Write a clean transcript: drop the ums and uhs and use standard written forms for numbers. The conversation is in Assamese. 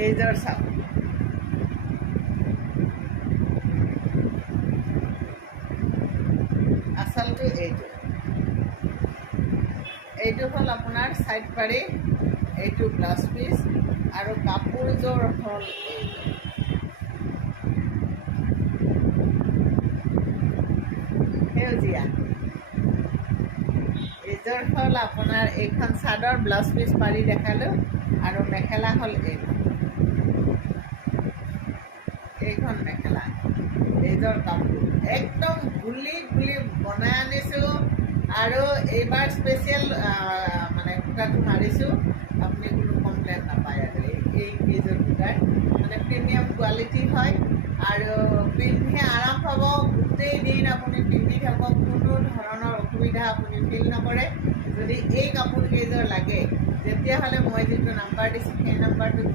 এইযোৰ চাওক, আচলটো এইটো হ'ল আপোনাৰ চাইড পাৰি, এইটো ব্লাউজ পিচ আৰু কাপোৰযোৰ হ'ল সেউজীয়া। এইযোৰ হ'ল আপোনাৰ এইখন চাদৰ ব্লাউজ পিচ পাৰি দেখালোঁ আৰু মেখেলা হ'ল এইখন মেখেলা। এইযোৰ কাপোৰ একদম গুলি গুলি বনাই আনিছোঁ আৰু এইবাৰ স্পেচিয়েল মানে সূতাটো মাৰিছোঁ, আপুনি কোনো কমপ্লেইন নাপায়। আৰু এইযোৰ সূতাৰ মানে প্ৰিমিয়াম কোৱালিটি হয় আৰু পিন্ধি আৰাম পাব, গোটেই দিন আপুনি পিন্ধি থাকক, কোনো ধৰণৰ অসুবিধা আপুনি ফিল নকৰে। যদি এই কাপোৰকেইযোৰ লাগে তেতিয়াহ'লে মই যিটো নাম্বাৰ দিছোঁ সেই নাম্বাৰটোত